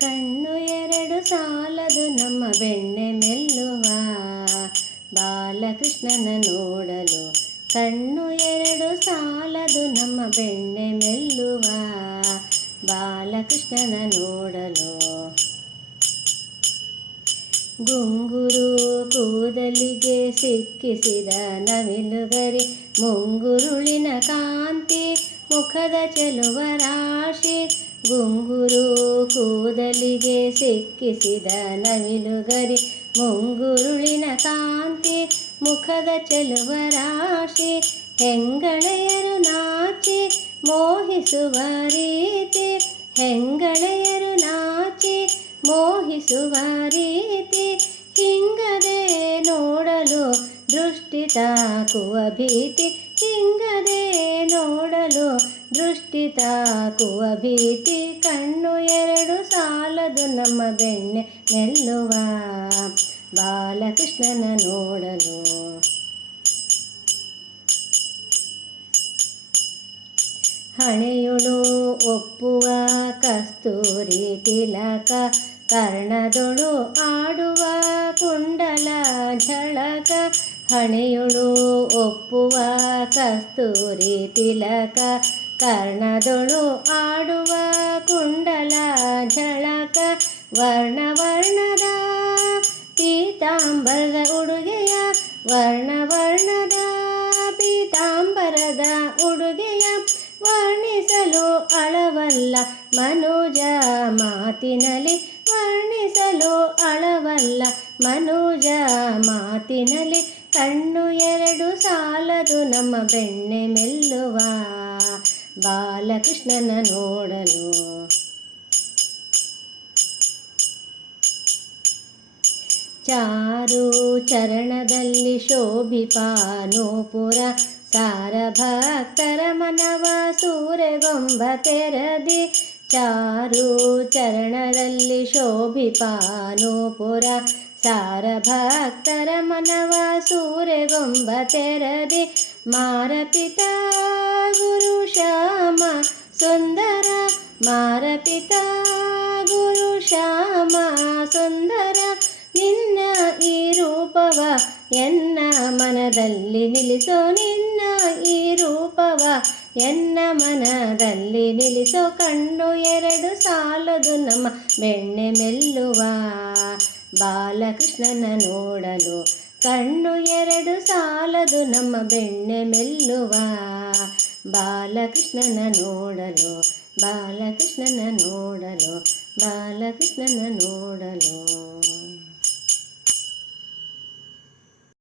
ಕಣ್ಣು ಎರಡು ಸಾಲದು ನಮ್ಮ ಬೆಣ್ಣೆ ಮೆಲ್ಲುವ ಬಾಲಕೃಷ್ಣನ ನೋಡಲು. ಕಣ್ಣು ಎರಡು ಸಾಲದು ನಮ್ಮ ಬೆಣ್ಣೆ ಮೆಲ್ಲುವ ಬಾಲಕೃಷ್ಣನ ನೋಡಲು. ಗುಂಗುರು ಕೂದಲಿಗೆ ಸಿಕ್ಕಿಸಿದ ನವಿಲುಗರಿ, ಮುಂಗುರುಳಿನ ಕಾಂತಿ ಮುಖದ ಚೆಲುವ ರಾಶಿ. ಗುಂಗುರು ಕೂದಲಿಗೆ ಸಿಕ್ಕಿಸಿದ ನವಿಲುಗರಿ, ಮುಂಗುರುಳಿನ ಕಾಂತಿ ಮುಖದ ಚೆಲುವ ರಾಶಿ. ಹೆಂಗಳೆಯರು ನಾಚಿ ಮೋಹಿಸುವ ರೀತಿ, ಹೆಂಗಳೆಯರು ನಾಚಿ ಮೋಹಿಸುವ ರೀತಿ. ಹಿಂಗದೆ ನೋಡಲು ದೃಷ್ಟಿ ತಾಕುವ ಭೀತಿ, ಹಿಂಗದೆ ನೋಡಲು ದೃಷ್ಟಿ ತಾಕುವ ಭೀತಿ. ಕಣ್ಣು ಎರಡು ಸಾಲದು ನಮ್ಮ ಬೆಣ್ಣೆ ಮೆಲ್ಲುವ ಬಾಲಕೃಷ್ಣನ ನೋಡಲು. ಹಣೆಯೊಳು ಒಪ್ಪುವ ಕಸ್ತೂರಿ ತಿಲಕ, ಕರ್ಣದೊಳು ಆಡುವ ಕುಂಡಲ ಝಳಕ. ಹಣೆಯೊಳು ಒಪ್ಪುವ ಕಸ್ತೂರಿ ತಿಲಕ, ಕರ್ಣದೊಳು ಆಡುವ ಕುಂಡಲ ಝಳಕ. ವರ್ಣ ವರ್ಣದ ಪೀತಾಂಬರದ ಉಡುಗೆಯ, ವರ್ಣ ವರ್ಣದ ಪೀತಾಂಬರದ ಉಡುಗೆಯ. ವರ್ಣಿಸಲು ಅಳವಲ್ಲ ಮನುಜ ಮಾತಿನಲಿ, ವರ್ಣಿಸಲು ಅಳವಲ್ಲ ಮನುಜ ಮಾತಿನಲಿ. ಕಣ್ಣು ಎರಡು ಸಾಲದು ನಮ್ಮ ಬೆಣ್ಣೆ ಮೆಲ್ಲುವ ಬಾಲಕೃಷ್ಣನ ನೋಡಲು. ಚಾರು ಚರಣದಲ್ಲಿ ಶೋಭಿಪಾನೂಪುರ, ಸಾರಭಕ್ತರ ಮನವ ಸೂರೆಗೊಂಬ ತೆರದಿ. ಚಾರು ಚರಣದಲ್ಲಿ ಶೋಭಿಪಾನೂಪುರ, ಸಾರಭಕ್ತರ ಮನವ ಸೂರೆಗೊಂಬ ತೆರದಿ. ಮಾರಪಿತ ಗುರು ಶ್ಯಾಮ ಸುಂದರ, ಮಾರಪಿತ ಗುರು ಶ್ಯಾಮ ಸುಂದರ. ನಿನ್ನ ಈ ರೂಪವ ಎನ್ನ ಮನದಲ್ಲಿ ನಿಲ್ಲಿಸೋ, ನಿನ್ನ ಈ ರೂಪವ ಎನ್ನ ಮನದಲ್ಲಿ ನಿಲ್ಲಿಸೋ. ಕಣ್ಣು ಎರಡು ಸಾಲದು ನಮ್ಮ ಬೆಣ್ಣೆ ಮೆಲ್ಲುವ ಬಾಲಕೃಷ್ಣನ ನೋಡಲು. ಕಣ್ಣು ಎರಡು ಸಾಲದು ನಮ್ಮ ಬೆಣ್ಣೆ ಮೆಲ್ಲುವ ಬಾಲಕೃಷ್ಣನ ನೋಡಲು, ಬಾಲಕೃಷ್ಣನ ನೋಡಲು, ಬಾಲಕೃಷ್ಣನ ನೋಡಲು.